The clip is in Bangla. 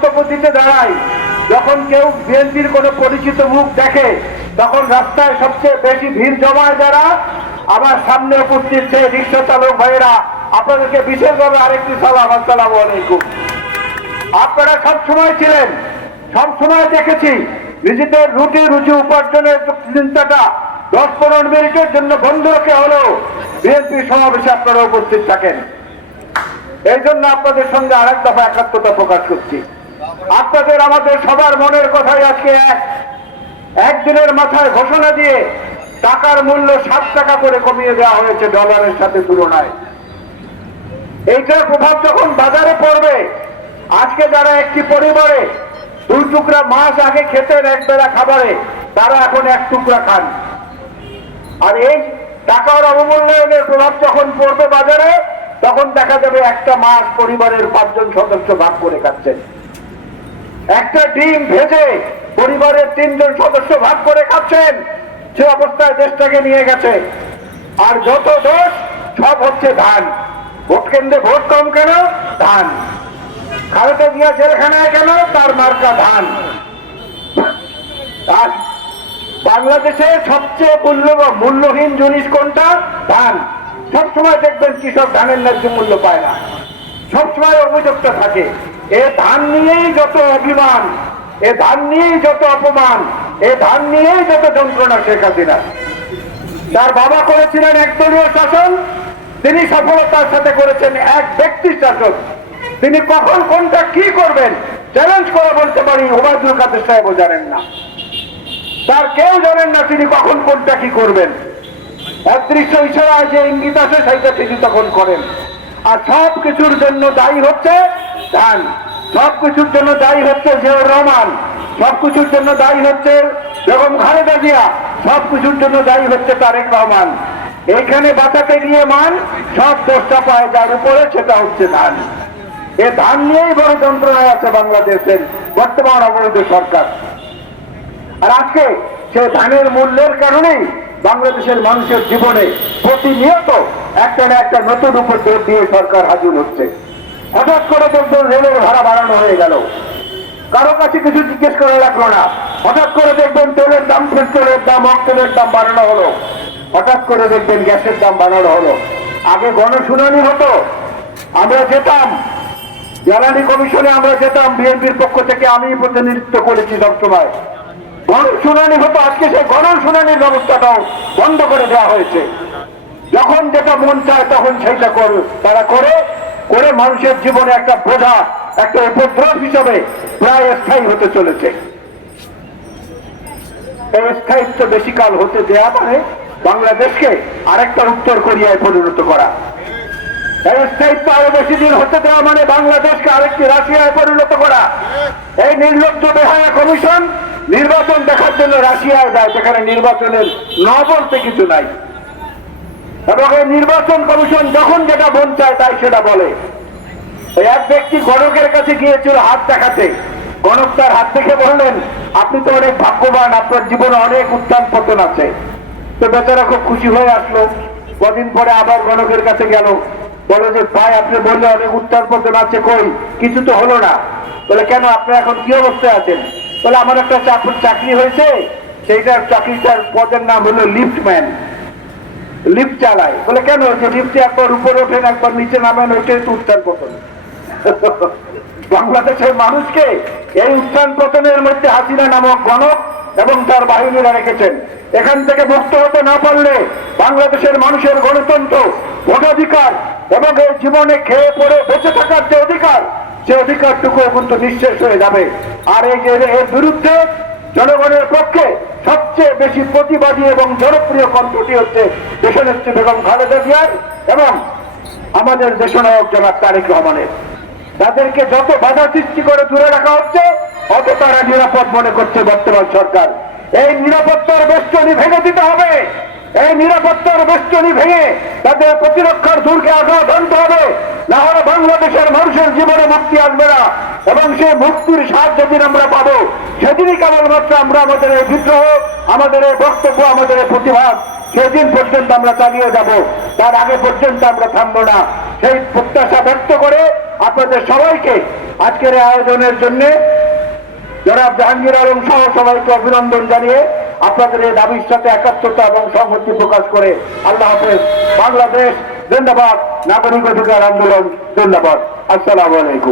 বক্তব্য দিতে দাঁড়াই, যখন কেউ বিএনপির কোনো পরিচিত মুখ দেখে তখন রাস্তায় সবচেয়ে বেশি ভিড় জমায় যারা, আমার সামনে উপস্থিত সেই রিক্সা চালক ভাইয়েরা, আপনাদেরকে বিশেষভাবে আরেকটি সালাম, আসসালামু আলাইকুম। আপনারা সবসময় ছিলেন, সবসময় দেখেছি নিজেদের রুটি রুজি উপার্জনের চিন্তাটা 10-15 মিনিটের জন্য বন্ধ রেখে হলেও বিএনপি সমাবেশে আপনারা উপস্থিত থাকেন। এই জন্য আপনাদের সঙ্গে আরেক দফা একাত্মতা প্রকাশ করছি। আপনাদের আমাদের সবার মনের কথাই আজকে একদিনের মাথায় ঘোষণা দিয়ে টাকার মূল্য 7 টাকা করে কমিয়ে দেওয়া হয়েছে ডলারের সাথে তুলনায়। এইটার প্রভাব যখন বাজারে পড়বে, আজকে যারা একটি পরিবারে 2 টুকরা মাছ আগে খেতেন এক বেলা খাবারে, তারা এখন 1 টুকরা খান। আর এই টাকার অবমূল্যায়নের প্রভাব যখন পড়বে বাজারে, তখন দেখা যাবে একটা মাছ পরিবারের 5 জন সদস্য ভাগ করে খাচ্ছেন। একটা ডিম ভেজে পরিবারের 3 জন সদস্য ভাগ করে খাচ্ছেন। সে অবস্থায় দেশটাকে নিয়ে গেছে। আর যত দোষ সব হচ্ছে ধান। ভোট কেন্দ্রে ভোট কম কেন? ধান। খালেদা জিয়া জেলখানায় কেন? তার মার্কা ধান। আর বাংলাদেশে সবচেয়ে মূল্যহীন জিনিস কোনটা? ধান। সবসময় দেখবেন কৃষক ধানের ন্যায্য মূল্য পায় না, সবসময় অভিযোগটা থাকে। এ ধান নিয়েই যত অভিমান, এ ধান নিয়েই যত অপমান, এ ধান নিয়েই যত যন্ত্রণা শেখ হাসিনা। তার বাবা করেছিলেন একদলীয় শাসন, তিনি সফলতার সাথে করেছেন এক ব্যক্তির শাসন। তিনি কখন কোনটা কি করবেন চ্যালেঞ্জ করে বলতে পারি, ওবায়দুল কাদের সাহেবও জানেন না, তার কেউ জানেন না তিনি কখন কোনটা কি করবেন। অদৃশ্য ইশারায় যে ইঙ্গিত আছে সেইটা তিনি তখন করেন। আর সব কিছুর জন্য দায়ী হচ্ছে ধান, সব কিছুর জন্য দায়ী হচ্ছে জিয়াউর রহমান, সব কিছুর জন্য দায়ী হচ্ছে বেগম খালেদা জিয়া, সব কিছুর জন্য দায়ী হচ্ছে তারেক রহমান। এইখানে বাঁচাতে গিয়ে মান সব দোষটা পায় যার উপরে, সেটা হচ্ছে ধান। এ ধান নিয়েই বড় যন্ত্রণায় আছে বাংলাদেশের বর্তমান অবৈধ সরকার। আর আজকে সে ধানের মূল্যের কারণেই বাংলাদেশের মানুষের জীবনে প্রতিনিয়ত একটা না একটা নতুন উপদ্রব দিয়ে সরকার হাজির হচ্ছে। হঠাৎ করে দেখবেন রেলের ভাড়া বাড়ানো হয়ে গেল, কারো কাছে কিছু জিজ্ঞেস করা লাগলো না। হঠাৎ করে দেখবেন তেলের দাম, পেট্রোলের দাম, অক্টেলের দাম বাড়ানো হলো। হঠাৎ করে দেখবেন গ্যাসের দাম বাড়ানো হলো। আগে গণশুনানি হতো, আমরা যেতাম জ্বালানি কমিশনে, আমরা যেতাম বিএনপির পক্ষ থেকে, আমি প্রতিনিধিত্ব করেছি সবসময়। গণশুনানি হতো, আজকে সেই গণশুনানির ব্যবস্থাটাও বন্ধ করে দেওয়া হয়েছে। যখন যেটা মন চায় তখন সেইটা তারা করে মানুষের জীবনে একটা বোঝা, একটা উপদ্রব হিসাবে প্রায় স্থায়ী হতে চলেছে। এই স্থায়িত্ব বেশি কাল হতে দেয়া মানে বাংলাদেশকে আরেকটা উত্তর কোরিয়ায় পরিণত করা। এই স্থায়িত্ব আরো বেশি দিন হতে দেওয়া মানে বাংলাদেশকে আরেকটি রাশিয়ায় পরিণত করা। এই নির্লজ্জ বেহায়া কমিশন নির্বাচন দেখার জন্য রাশিয়ায় যায়, যেখানে নির্বাচনের না বলতে কিছু নাই। এবং এই নির্বাচন কমিশন যখন যেটা মন চায় তাই সেটা বলে। এক ব্যক্তি গণকের কাছে গিয়েছিল হাত দেখাতে। গণক তার হাত দেখে বললেন, আপনি তো অনেক ভাগ্যবান, আপনার জীবনে অনেক উত্থান পতন আছে। তো বেচারা খুব খুশি হয়ে আসলো। কদিন পরে আবার গণকের কাছে গেল, বলে যে ভাই আপনি বললে অনেক উত্থান পতন আছে, কই কিছু তো হলো না। বলে কেন, আপনি এখন কি অবস্থায় আছেন? বলে আমার একটা চাকরি হয়েছে, সেইটার চাকরিটার পদের নাম হলো লিফটম্যান, লিফট চালায়। বলে কেন, যে লিফটে একবার উপরে ওঠেন একবার নিচে নামেন, ওইটাই তো উত্থান পতন। বাংলাদেশের মানুষকে এই উত্থান পতনের মধ্যে হাসিনা নামক গণক এবং তার বাহিনীরা রেখেছেন। এখান থেকে মুক্ত হতে না পারলে বাংলাদেশের মানুষের গণতন্ত্র, ভোটাধিকার এবং এই জীবনে খেয়ে পড়ে বেঁচে থাকার যে অধিকার, সে অধিকারটুকু কিন্তু নিঃশেষ হয়ে যাবে। আর এই যে এর বিরুদ্ধে জনগণের পক্ষে সবচেয়ে বেশি প্রতিবাদী এবং জনপ্রিয় কণ্ঠটি হচ্ছে দেশনেত্রী বেগম খালেদা জিয়ার এবং আমাদের দেশনায়ক জনাব তারেক রহমানের। তাদেরকে যত বাধা সৃষ্টি করে দূরে রাখা হচ্ছে, অত তারা নিরাপদ মনে করছে বর্তমান সরকার। এই নিরাপত্তার বেষ্টনী ভেঙে দিতে হবে। এই নিরাপত্তার বেষ্টনী ভেঙে তাদের প্রতিরক্ষার দুর্গে আঘাত আনতে হবে, না হলে বাংলাদেশের মানুষের জীবনে মুক্তি আসবে না। এবং সেই মুক্তির স্বাদ যেদিন আমরা পাবো, সেদিনই কেবলমাত্র আমরা আমাদের এই বিদ্রোহ, আমাদের এই বক্তব্য, আমাদের এই প্রতিবাদ সেদিন পর্যন্ত আমরা চালিয়ে যাব। তার আগে পর্যন্ত আমরা থামবো না। সেই প্রত্যাশা ব্যক্ত করে আপনাদের সবাইকে আজকের এই আয়োজনের জন্য জনাব জাহাঙ্গীর আলম সহ সবাইকে অভিনন্দন জানিয়ে আপনাদের এই দাবির সাথে একাত্মতা এবং সংহতি প্রকাশ করে আল্লাহ হাফেজ। বাংলাদেশ জিন্দাবাদ। নাগরিক অধিকার আন্দোলন জিন্দাবাদ। আসসালামু আলাইকুম।